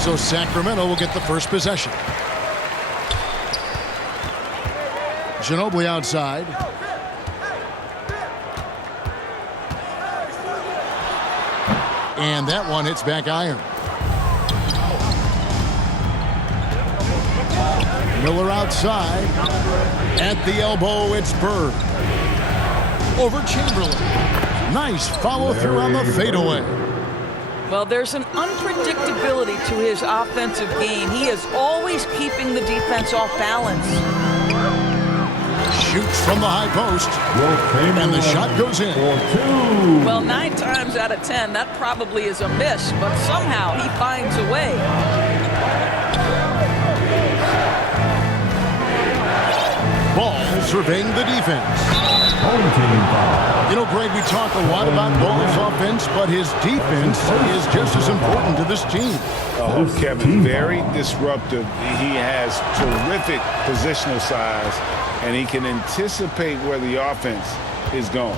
So Sacramento will get the first possession. Ginobili outside. And that one hits back iron. Miller outside. At the elbow, it's Bird. Over Chamberlain. Nice follow through on the fadeaway. Well, there's an unpredictability to his offensive game. He is always keeping the defense off balance. Shoots from the high post. And the shot goes in. Well, 9 times out of 10, that probably is a miss, but somehow he finds a way. Ball surveying the defense. You know, Greg, we talk a lot about Ball's offense, but his defense is just as important to this team. Oh, Kevin, very disruptive. He has terrific positional size, and he can anticipate where the offense is going.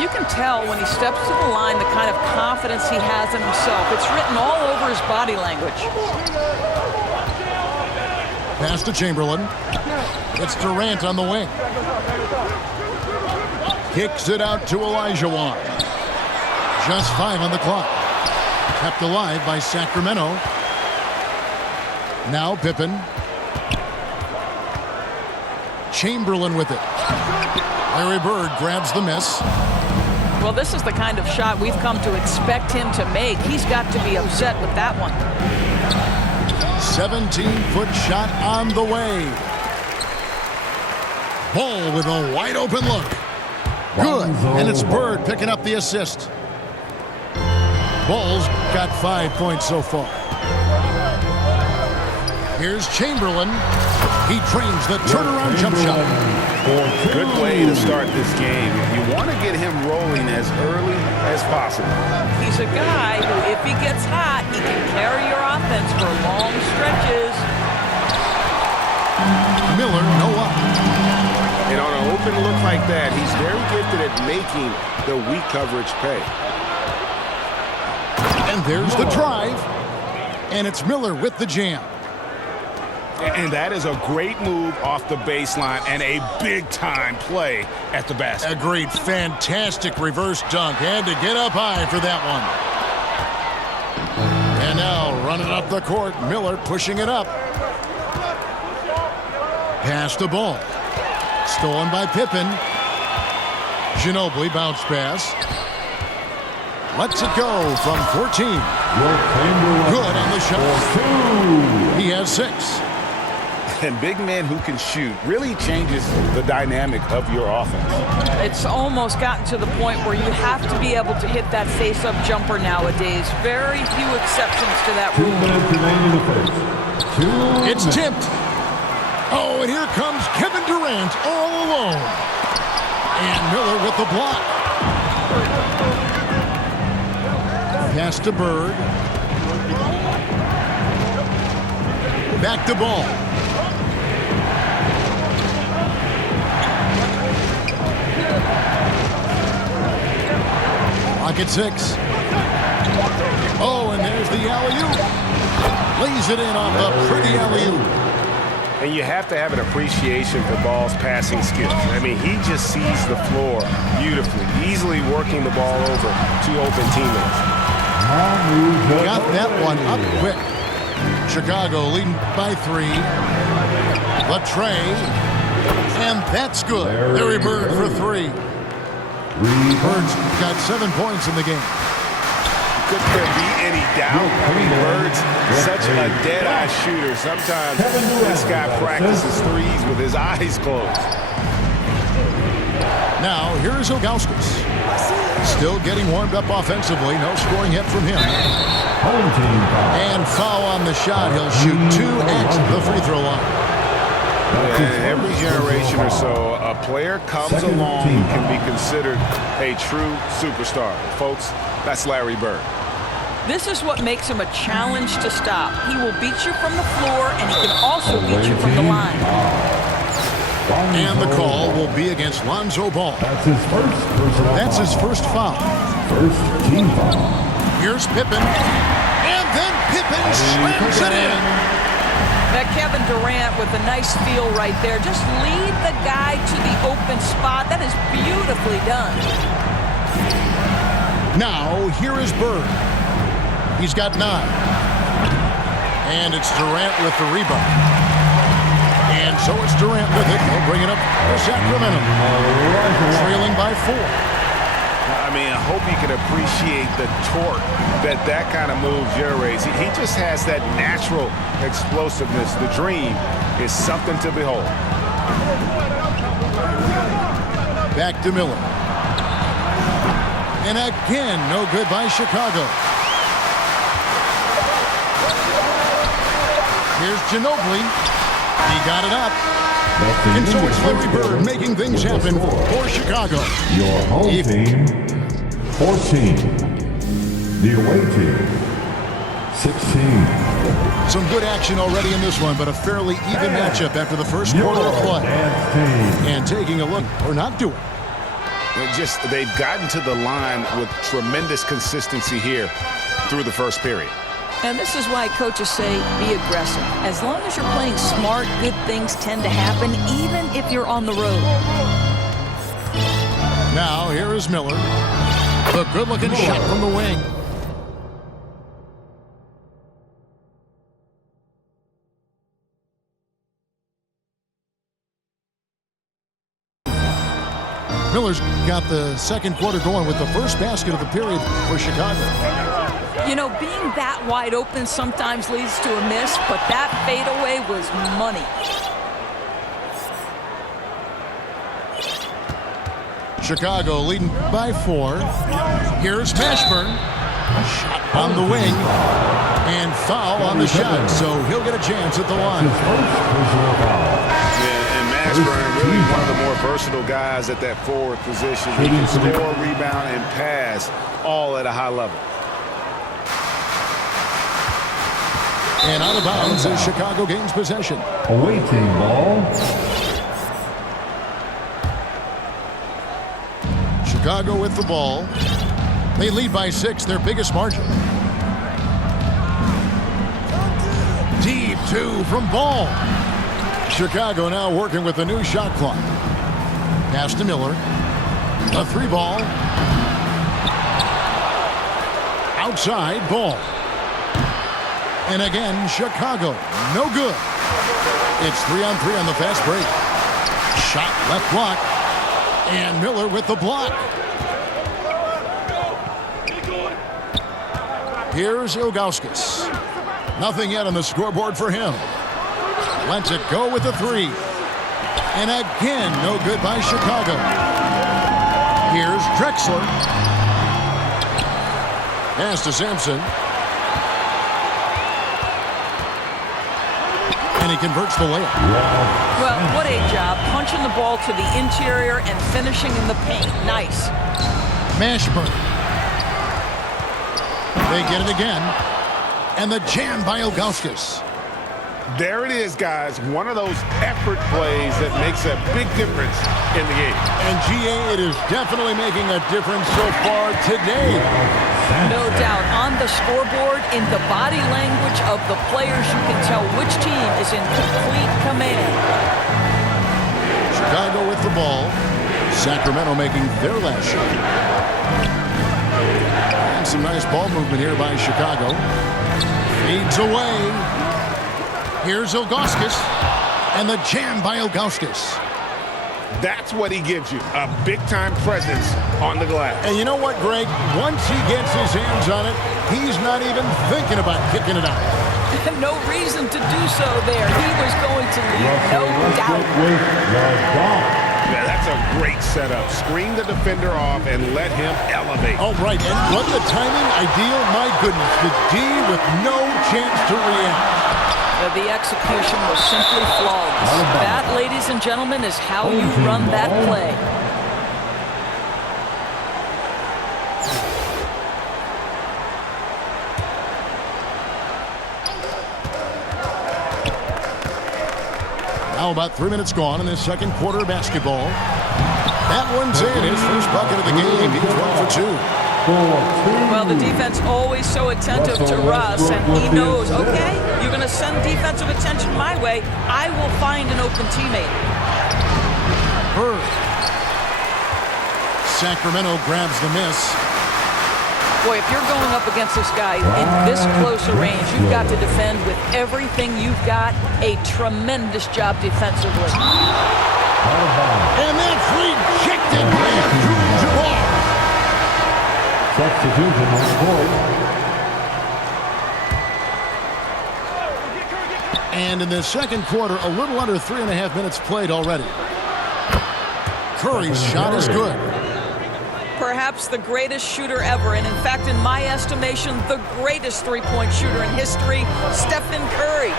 You can tell when he steps to the line the kind of confidence he has in himself. It's written all over his body language. Pass to Chamberlain. It's Durant on the wing. Kicks it out to Olajuwon. Just 5 on the clock. Kept alive by Sacramento. Now Pippen. Chamberlain with it. Larry Bird grabs the miss. Well, this is the kind of shot we've come to expect him to make. He's got to be upset with that one. 17-foot shot on the way. Ball with a wide open look. Good. And it's Bird picking up the assist. Ball's got 5 points so far. Here's Chamberlain. He trains the turnaround jump shot. Good way to start this game. You want to get him rolling as early as possible. He's a guy who, if he gets hot, he can carry your offense for long stretches. Miller, no up. And on an open look like that, he's very gifted at making the weak coverage pay. And there's the drive. And it's Miller with the jam. And that is a great move off the baseline and a big-time play at the basket. Agreed. Fantastic reverse dunk. Had to get up high for that one. And now running up the court, Miller pushing it up. Pass the ball. Stolen by Pippen. Ginobili bounce pass. Lets it go from 14. Good on the shot. He has 6. And big men who can shoot really changes the dynamic of your offense. It's almost gotten to the point where you have to be able to hit that face-up jumper nowadays. Very few exceptions to that rule. It's tipped. Oh, and here comes Kevin Durant all alone. And Miller with the block. Pass to Bird. Back to Ball. At 6. Oh, and there's the alley-oop. Lays it in on the pretty alley-oop. And you have to have an appreciation for Ball's passing skills. I mean, he just sees the floor beautifully, easily working the ball over to open teammates. Got that one up quick. Chicago leading by 3. Latre. And that's good. Larry Bird for 3. Bird's got 7 points in the game. Could there be any doubt? I mean, Bird's such a dead-eye shooter. Sometimes this guy practices threes with his eyes closed. Now, here's Ilgauskas. Still getting warmed up offensively. No scoring hit from him. And foul on the shot. He'll shoot 2 at the free throw line. And every generation or so, a player comes along who can be considered a true superstar. Folks, that's Larry Bird. This is what makes him a challenge to stop. He will beat you from the floor, and he can also beat you from the line. And the call will be against Lonzo Ball. That's his first foul. First team foul. Here's Pippen. And then and slams it in. That Kevin Durant with a nice feel right there. Just lead the guy to the open spot. That is beautifully done. Now, here is Bird. He's got 9. And it's Durant with the rebound. And so it's Durant with it. They'll bring it up for Sacramento. Trailing by 4. I mean, I hope you can appreciate the torque that kind of move generates. He just has that natural explosiveness. The dream is something to behold. Back to Miller. And again, no good by Chicago. Here's Ginobili. He got it up. And so it's Larry Bird making things happen for Chicago. Your home team, 14. The away team, 16. Some good action already in this one, but a fairly even matchup after the first quarter of play. And taking a look, or not doing. They've gotten to the line with tremendous consistency here through the first period. And this is why coaches say be aggressive. As long as you're playing smart, good things tend to happen, even if you're on the road. Now, here is Miller. The good-looking shot from the wing. Miller's got the second quarter going with the first basket of the period for Chicago. You know, being that wide open sometimes leads to a miss, but that fadeaway was money. Chicago leading by 4. Here's Mashburn. Shot on the wing. And foul on the shot, so he'll get a chance at the line. Mashburn, really one of the more versatile guys at that forward position. He can score, rebound, and pass all at a high level. And out of bounds is Chicago gains possession. Awaiting ball. Chicago with the ball. They lead by 6, their biggest margin. Deep 2 from Ball. Chicago now working with the new shot clock. Pass to Miller. A 3 ball. Outside Ball. And again, Chicago. No good. It's 3-on-3 on the fast break. Shot left block. And Miller with the block. Here's Ilgauskas. Nothing yet on the scoreboard for him. Lets it go with the 3. And again, no good by Chicago. Here's Drexler. Pass to Sampson. And he converts the layup. Well, what a job. Punching the ball to the interior and finishing in the paint. Nice. Mashburn. They get it again. And the jam by Ilgauskas. There it is, guys. One of those effort plays that makes a big difference in the game. And GA, it is definitely making a difference so far today. No doubt. On the scoreboard, in the body language of the players, you can tell which team is in complete command. Chicago with the ball. Sacramento making their last shot. And some nice ball movement here by Chicago. Fades away. Here's Ilgauskas. And the jam by Ilgauskas. That's what he gives you, a big-time presence on the glass. And you know what, Greg? Once he gets his hands on it, he's not even thinking about kicking it out. No reason to do so there. He was going to leave, no doubt. Yeah, that's a great setup. Screen the defender off and let him elevate. Oh, right. And what the timing ideal. My goodness. The D with no chance to react. The execution was simply flawless. That, ladies and gentlemen, is how you run that play. Now about 3 minutes gone in this second quarter of basketball. That one's in. His first bucket of the game. He's 1 for 2. Well, the defense always so attentive to Russ, and he knows, okay, you're going to send defensive attention my way. I will find an open teammate. Bird. Sacramento grabs the miss. Boy, if you're going up against this guy in this close a range, you've got to defend with everything you've got. A tremendous job defensively. And that's rejected by Abdul-Jabbar. Substitution on the board. And in the second quarter, a little under 3.5 minutes played already. Curry's shot is good. Perhaps the greatest shooter ever, and in fact, in my estimation, the greatest three-point shooter in history, Stephen Curry.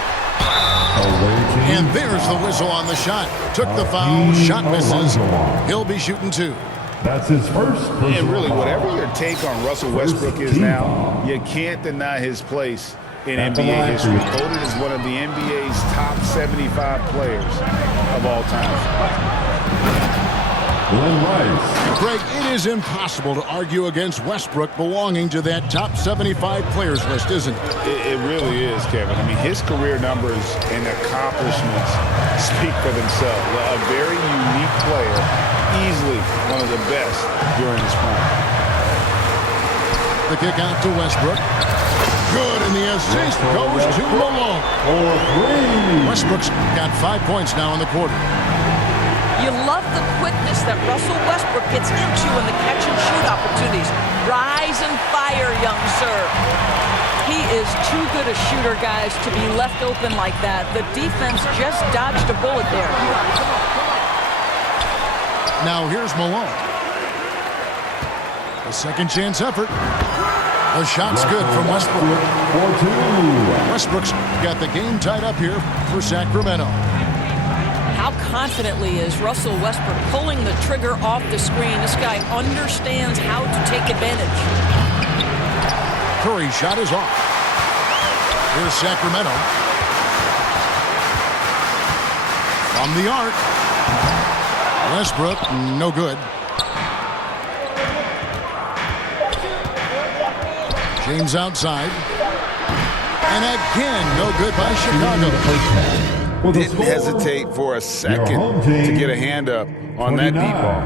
And there's the whistle on the shot. Took the foul, shot misses. He'll be shooting two. That's his first. And really, whatever your take on Russell Westbrook is now, you can't deny his place in NBA history. Voted as one of the NBA's top 75 players of all time. Greg, it is impossible to argue against Westbrook belonging to that top 75 players list, isn't it? It really is, Kevin. I mean, his career numbers and accomplishments speak for themselves. A very unique player, easily one of the best during his prime. The kick out to Westbrook. Good, and the assist goes to Malone. Westbrook's got 5 points now in the quarter. You love the quickness that Russell Westbrook gets into in the catch-and-shoot opportunities. Rise and fire, young sir. He is too good a shooter, guys, to be left open like that. The defense just dodged a bullet there. Now here's Malone. A second chance effort. The shot's good from Westbrook. Westbrook's got the game tied up here for Sacramento. How confidently is Russell Westbrook pulling the trigger off the screen? This guy understands how to take advantage. Curry's shot is off. Here's Sacramento. From the arc. Westbrook, no good. James outside. And again, no good by Chicago. Didn't hesitate for a second to get a hand up on that deep ball.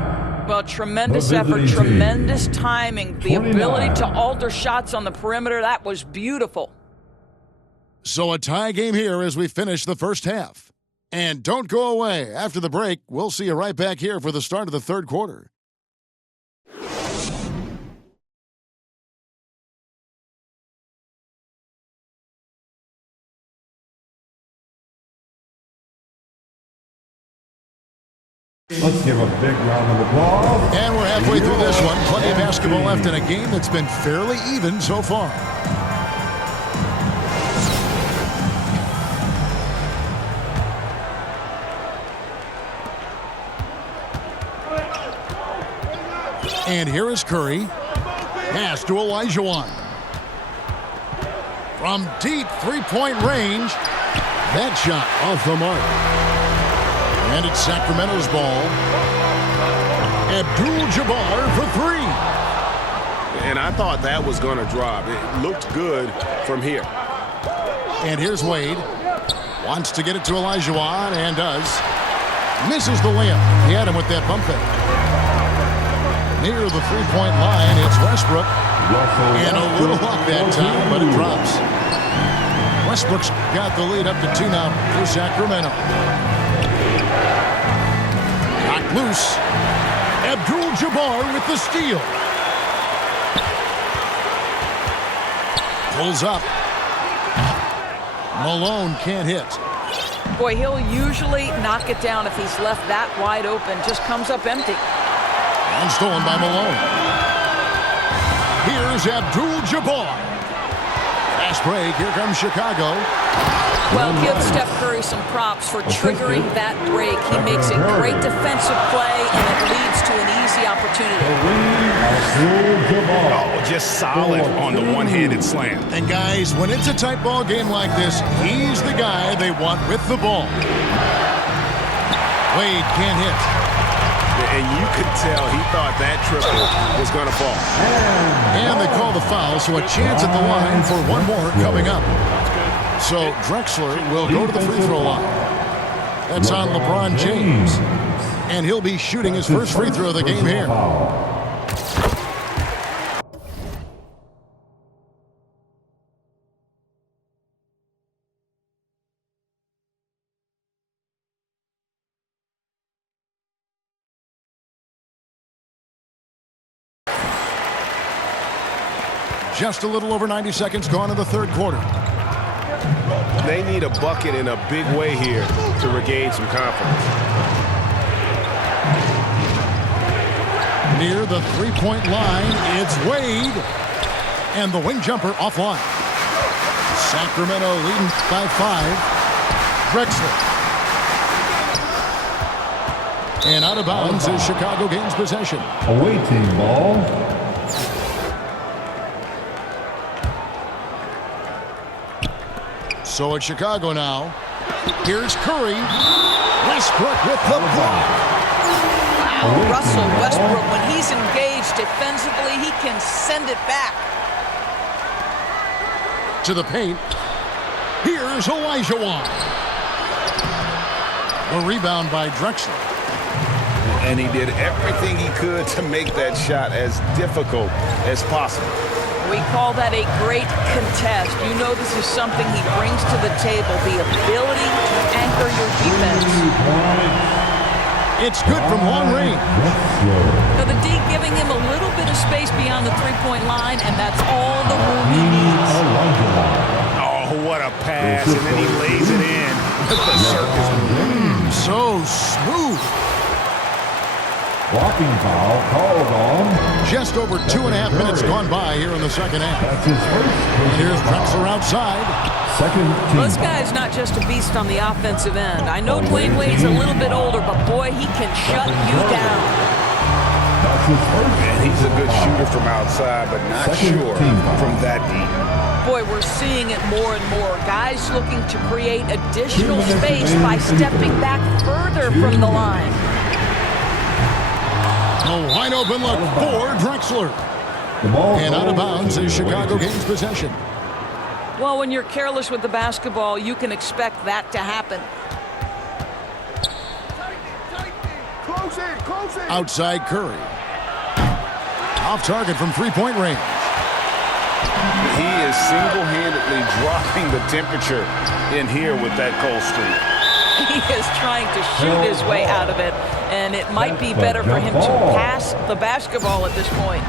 Well, tremendous effort, tremendous timing. The ability to alter shots on the perimeter, that was beautiful. So a tie game here as we finish the first half. And don't go away. After the break, we'll see you right back here for the start of the third quarter. Let's give a big round of applause. And we're halfway through this one. Plenty of basketball left in a game that's been fairly even so far. And here is Curry. Pass to Olajuwon. From deep three-point range. That shot off the mark. And it's Sacramento's ball. Abdul-Jabbar for three. And I thought that was going to drop. It looked good from here. And here's Wade. Wants to get it to Olajuwon and does. Misses the layup. He had him with that bump fake. Near the three-point line, it's Westbrook. And a little luck that time, but it drops. Westbrook's got the lead up to 2 now for Sacramento. Knocked loose. Abdul-Jabbar with the steal. Pulls up. Malone can't hit. Boy, he'll usually knock it down if he's left that wide open. Just comes up empty. And stolen by Malone. Here's Abdul-Jabbar. Fast break. Here comes Chicago. Well, give Steph Curry some props for triggering that break. He makes a great defensive play, and it leads to an easy opportunity. Oh, just solid on the one-handed slam. And guys, when it's a tight ball game like this, he's the guy they want with the ball. Wade can't hit. And you could tell he thought that triple was going to fall. And they call the foul, so a chance at the line for one more coming up. So Drexler will go to the free throw line. That's on LeBron James. And he'll be shooting his first free throw of the game here. Just a little over 90 seconds gone in the third quarter. They need a bucket in a big way here to regain some confidence. Near the three-point line, it's Wade. And the wing jumper offline. Sacramento leading by 5. Drexler. And out of bounds as Chicago gains possession. Awaiting ball. So it's Chicago now. Here's Curry. Westbrook with the block. Wow, Russell Westbrook, when he's engaged defensively, he can send it back. To the paint. Here's Olajuwon. The rebound by Drexler. And he did everything he could to make that shot as difficult as possible. We call that a great contest. You know this is something he brings to the table, the ability to anchor your defense. It's good from long range. So the D giving him a little bit of space beyond the three-point line, and that's all the room he needs. Oh, what a pass, and then he lays it in. The circus. So smooth. Walking foul called on. Just over 2.5 minutes gone by here in the second half. That's his first. And here's Drexler outside. Second team. This guy's not just a beast on the offensive end. I know Dwayne Wade's a little bit older, but boy, he can shut you down. That's his first. And he's a good shooter from outside, but not sure from that deep. Boy, we're seeing it more and more. Guys looking to create additional space by stepping back further from the line. A wide open look for Drexler. And out of bounds as Chicago gains possession. Well, when you're careless with the basketball, you can expect that to happen. Outside Curry. Off target from three-point range. He is single-handedly dropping the temperature in here with that cold streak. He is trying to shoot his way out of it, and it might be better for him to pass the basketball at this point.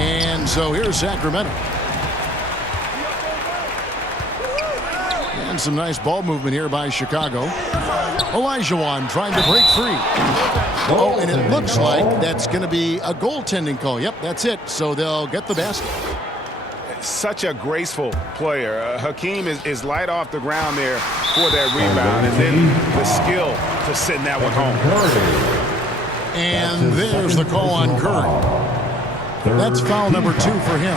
And so here's Sacramento. And some nice ball movement here by Chicago. Olajuwon trying to break free. Oh, and it looks like that's going to be a goaltending call. Yep, that's it. So they'll get the basket. Such a graceful player. Hakeem is light off the ground there for that rebound, and then the skill to send that one home. And there's the call on Curry. That's foul number 2 for him.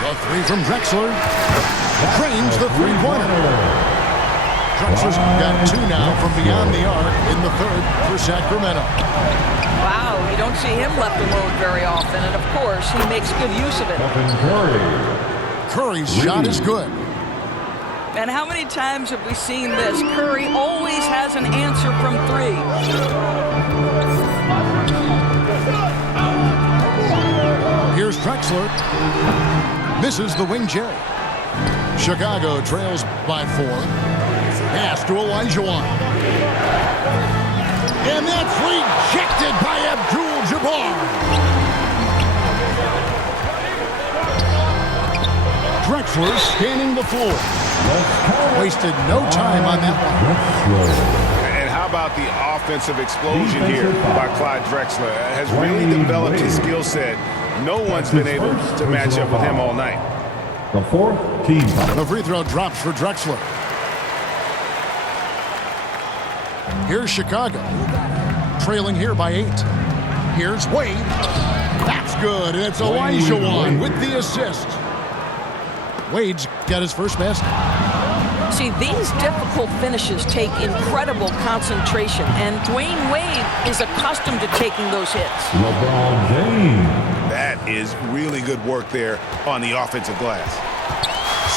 The three from Drexler. Drains the three-pointer. Drexler's got 2 now from beyond the arc in the third for Sacramento. Wow, you don't see him left alone very often, and of course, he makes good use of it. Curry's shot is good. And how many times have we seen this? Curry always has an answer from 3. Here's Drexler. Misses the wing J. Chicago trails by 4. Pass to Olajuwon. And that's rejected by Abdul-Jabbar. Drexler scanning the floor. Wasted no time on that one. And how about the offensive explosion here by Clyde Drexler? Has really developed his skill set. No one's been able to match up with him all night. The fourth team. The free throw drops for Drexler. Here's Chicago, trailing here by 8. Here's Wade. That's good, and it's Olajuwon with the assist. Wade's got his first basket. See, these difficult finishes take incredible concentration, and Dwayne Wade is accustomed to taking those hits. LeBron James. That is really good work there on the offensive glass.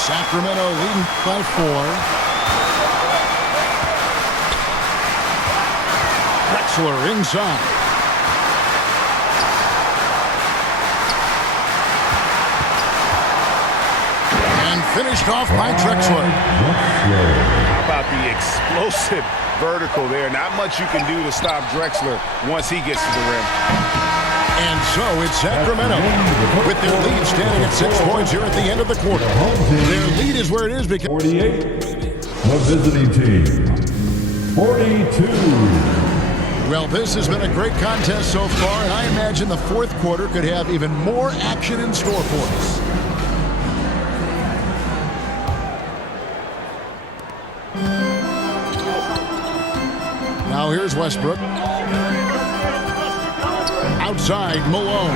Sacramento leading by 4. Drexler inside. And finished off by Drexler. How about the explosive vertical there? Not much you can do to stop Drexler once he gets to the rim. And so it's Sacramento with their lead standing at 6 points here at the end of the quarter. Their lead is where it is because 48. The visiting team. 42. well, this has been a great contest so far, and I imagine the fourth quarter could have even more action in store for us. Now here's Westbrook. Outside, Malone.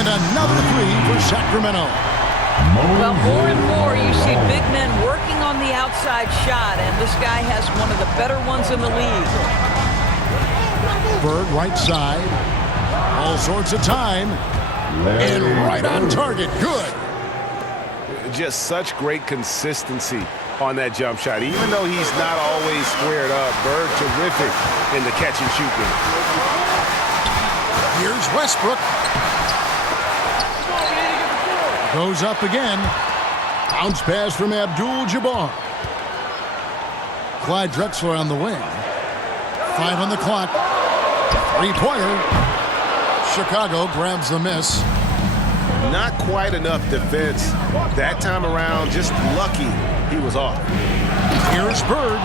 And another three for Sacramento. Well, more and more you see big men working on the outside shot, and this guy has one of the better ones in the league. Bird right side. All sorts of time. And right on target. Good. Just such great consistency on that jump shot. Even though he's not always squared up, Bird terrific in the catch and shoot game. Here's Westbrook. Goes up again. Bounce pass from Abdul-Jabbar. Clyde Drexler on the wing. 5 on the clock. Three-pointer. Chicago grabs the miss. Not quite enough defense that time around. Just lucky he was off. Here's Bird.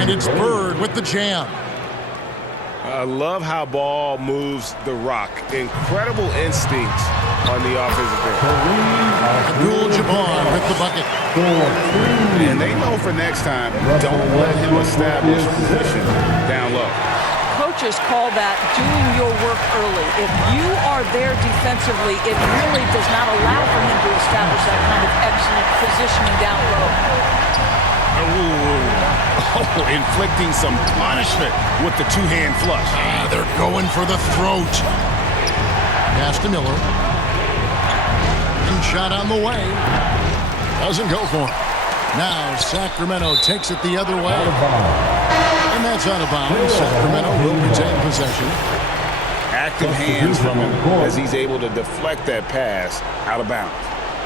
And it's Bird with the jam. I love how Ball moves the rock. Incredible instincts on the offensive end. Abdul-Jabbar with the bucket. And they know for next time, don't let him establish position down low. Coaches call that doing your work early. If you are there defensively, it really does not allow for him to establish that kind of excellent positioning down low. Inflicting some punishment with the two-hand flush. They're going for the throat. Pass to Miller. And shot on the way. Doesn't go for him. Now Sacramento takes it the other way. And that's out of bounds. Sacramento will retain possession. Active hands from him as he's able to deflect that pass out of bounds.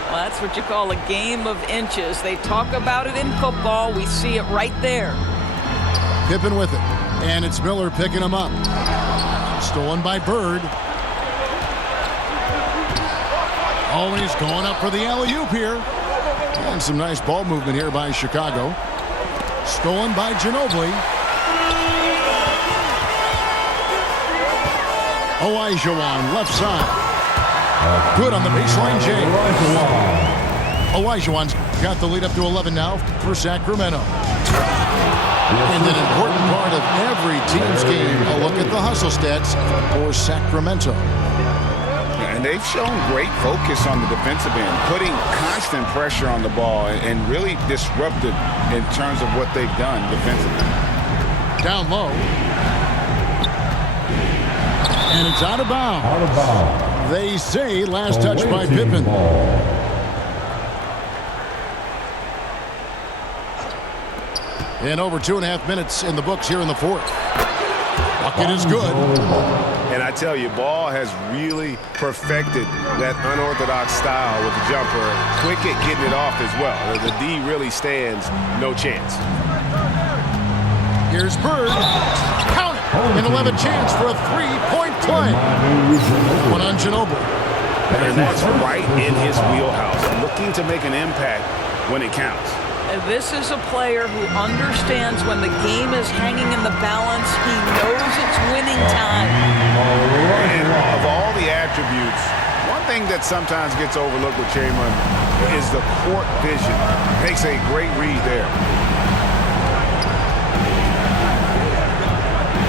Well, that's what you call a game of inches. They talk about it in football. We see it right there. Pippen with it. And it's Miller picking him up. Stolen by Bird. Always going up for the alley-oop here. And some nice ball movement here by Chicago. Stolen by Ginobili. Olajuwon left side. Good on the baseline, James. Olajuwon's got the lead up to 11 now for Sacramento. And an important part of every team's game, a look at the hustle stats for Sacramento. And they've shown great focus on the defensive end, putting constant pressure on the ball and really disruptive in terms of what they've done defensively. Down low. And it's out of bounds. Out of bounds. They say last touch by Pippen. And over 2.5 minutes in the books here in the fourth. Bucket is good. And I tell you, Ball has really perfected that unorthodox style with the jumper. Quick at getting it off as well. The D really stands no chance. Here's Bird. Count it. And 11 chance for a three-point play. One on Ginobili. And that's right in his wheelhouse. Looking to make an impact when it counts. And this is a player who understands when the game is hanging in the balance. He knows it's winning time. And of all the attributes, one thing that sometimes gets overlooked with Chamberlain is the court vision. Makes a great read there.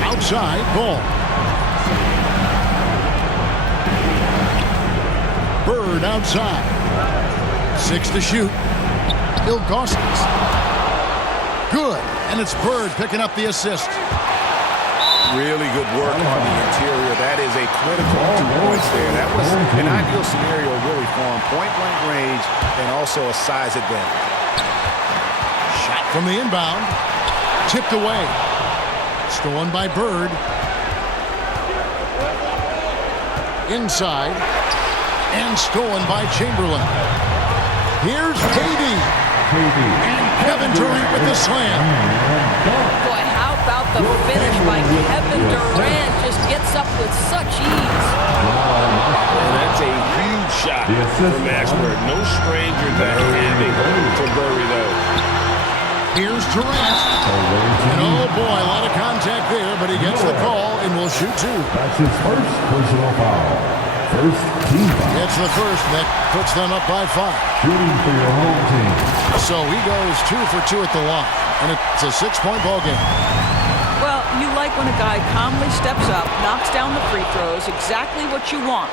Outside, Ball. Bird outside. 6 to shoot. Ilgauskas. Good. And it's Bird picking up the assist. Really good work on the interior. That is a critical 2 points there. That was an ideal scenario really for him. Point-blank range and also a size advantage. Shot from the inbound. Tipped away. Stolen by Bird. Inside. And stolen by Chamberlain. Here's KD. And Kevin Durant with the slam. Boy, how about the finish by Kevin Durant? Just gets up with such ease. And that's a huge shot from Ashburn. No stranger to having to bury those. Here's Durant. And oh boy, a lot of contact there, but he gets the call and will shoot 2. That's his first personal foul. First team foul. It's the first that puts them up by 5. Shooting for your home team. So he goes 2 for 2 at the line, and it's a 6-point ball game. Well, you like when a guy calmly steps up, knocks down the free throws, exactly what you want.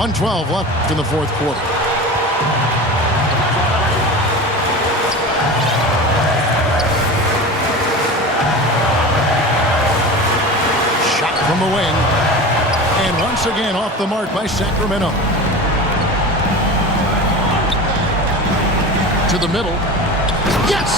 1:12 left in the 4th quarter. Shot from the wing. And once again off the mark by Sacramento. To the middle. Yes!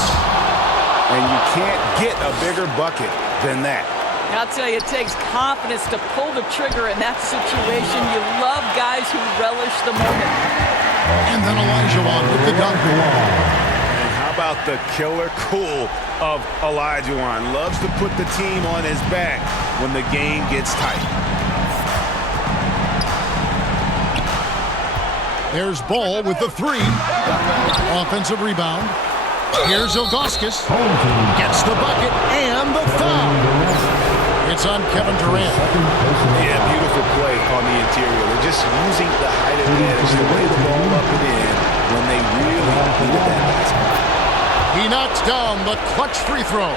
And you can't get a bigger bucket than that. I'll tell you, it takes confidence to pull the trigger in that situation. You love guys who relish the moment. And then Olajuwon with the dunk. And how about the killer cool of Olajuwon? Loves to put the team on his back when the game gets tight. There's Ball with the 3. Offensive rebound. Here's Ilgauskas. Gets the bucket and the foul. It's on Kevin Durant. Yeah, beautiful play on the interior. They're just using the height advantage to lay the ball up and in when they really needed that basket. He knocks down the clutch free throw.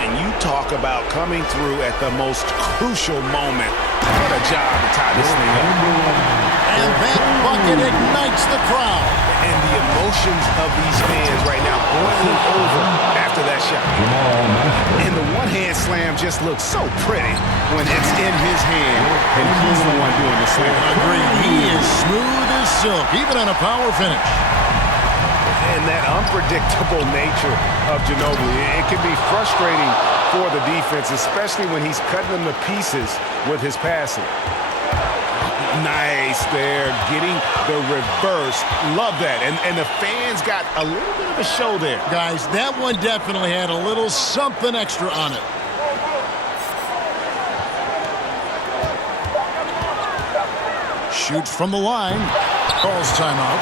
And you talk about coming through at the most crucial moment. What a job to tie this thing up. And that bucket ignites the crowd. And the emotions of these fans right now boiling over after that shot. And the one-hand slam just looks so pretty when it's in his hand and he's the one doing the slam. Agreed. He is smooth as silk, even on a power finish. And that unpredictable nature of Ginobili, it can be frustrating for the defense, especially when he's cutting them to pieces with his passing. Nice there, getting the reverse. Love that. And the fans got a little bit of a show there. Guys, that one definitely had a little something extra on it. Shoots from the line. Calls timeout.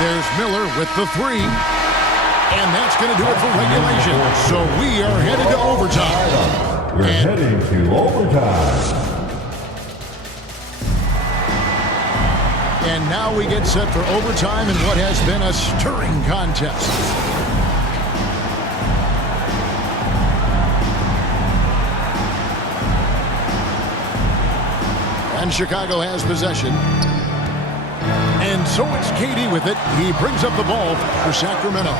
There's Miller with the 3. And that's going to do it for regulation. So we are headed to overtime. We're heading to overtime. And now we get set for overtime in what has been a stirring contest. And Chicago has possession. And so it's KD with it. He brings up the ball for Sacramento.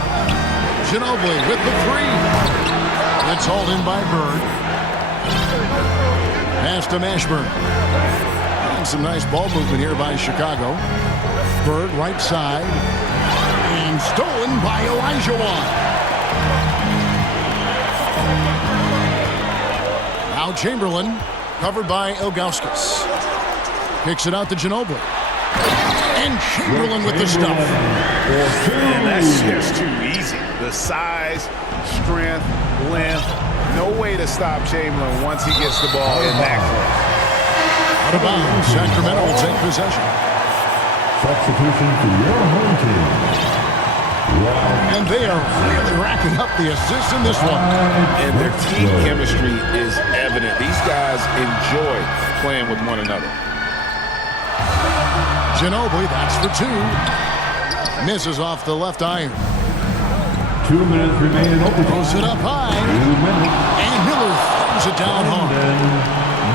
Ginobili with the 3. It's hauled in by Bird. Pass to Mashburn. And some nice ball movement here by Chicago. Bird right side. And stolen by Olajuwon. Now Chamberlain, covered by Ilgauskas. Kicks it out to Ginobili. And Chamberlain with the stuff. And that's just too easy. The size, strength, length. No way to stop Chamberlain once he gets the ball in that close. Out of bounds. Sacramento will take possession. Substitution for your home team. And they are really racking up the assists in this one. And their team chemistry is evident. These guys enjoy playing with one another. Ginobili, that's for two. Misses off the left iron. 2 minutes remaining. Throws it up high. 2 minutes. And Miller throws it down hard.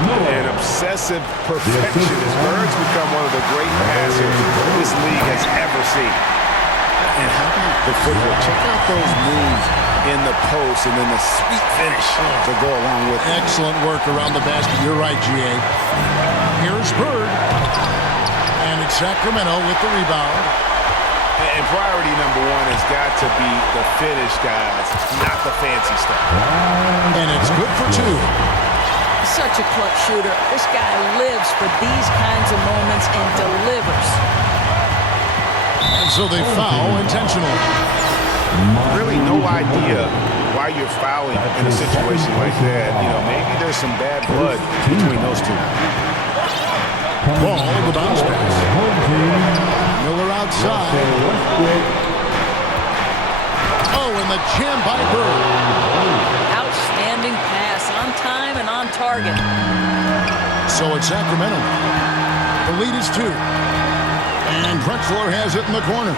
And obsessive perfectionist. Bird's become one of the great passers this league has ever seen. And how about the footwork? Check out those moves in the post and then the sweet finish to go along with it. Excellent work around the basket. You're right, GA. Here's Bird. And it's Sacramento with the rebound. And priority number one has got to be the finish, guys, not the fancy stuff. And it's good for two. Such a clutch shooter. This guy lives for these kinds of moments and delivers. And so they foul intentionally. Really no idea why you're fouling in a situation like that. You know, maybe there's some bad blood between those two. Ball, the bounce pass. Miller outside. Oh, and the jam by Bird. Outstanding pass, on time and on target. So it's Sacramento. The lead is 2. And Drexler has it in the corner.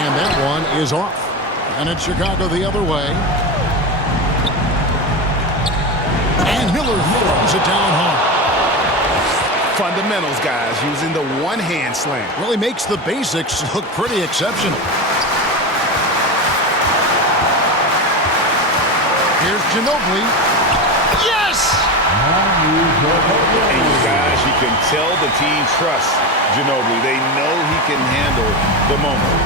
And that one is off. And it's Chicago the other way. And Miller throws it down hard. Fundamentals, guys, using the one-hand slam. Really makes the basics look pretty exceptional. Here's Ginobili. Yes! And you guys, you can tell the team trusts Ginobili. They know he can handle the moment.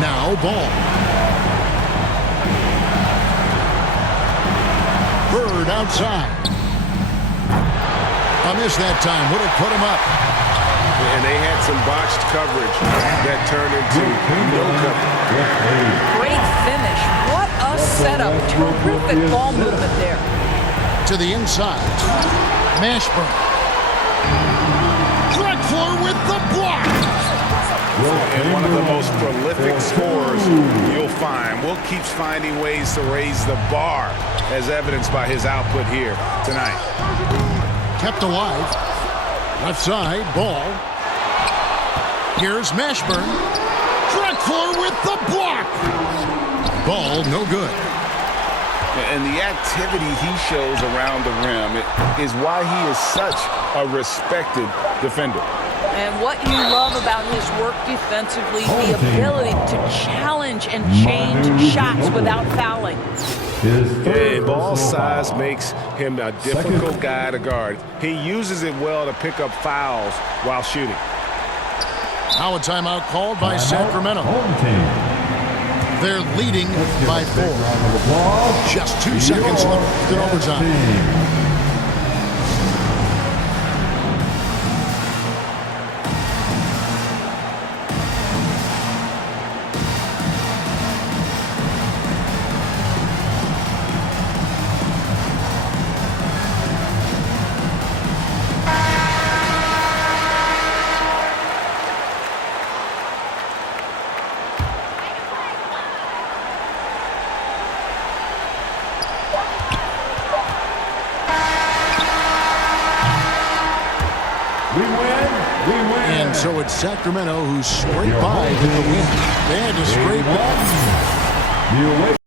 Now Ball. Bird outside. A miss that time. Would have put him up. And they had some botched coverage that turned into no coverage. Great finish. What a setup. Terrific ball movement there. To the inside. Mashburn. Drexler with the block. And one of the most prolific scorers you'll find. Will keeps finding ways to raise the bar, as evidenced by his output here tonight. Kept alive. Left side, Ball. Here's Mashburn. Drexler with the block. Ball, no good. And the activity he shows around the rim is why he is such a respected defender. And what you love about his work defensively, the ability to challenge and change shots without fouling. And ball size makes him a difficult guy to guard. He uses it well to pick up fouls while shooting. Now a timeout called by Sacramento. They're leading by 4. Just 2 seconds left in overtime. And so it's Sacramento who scraped by with the win. They had to scrape it.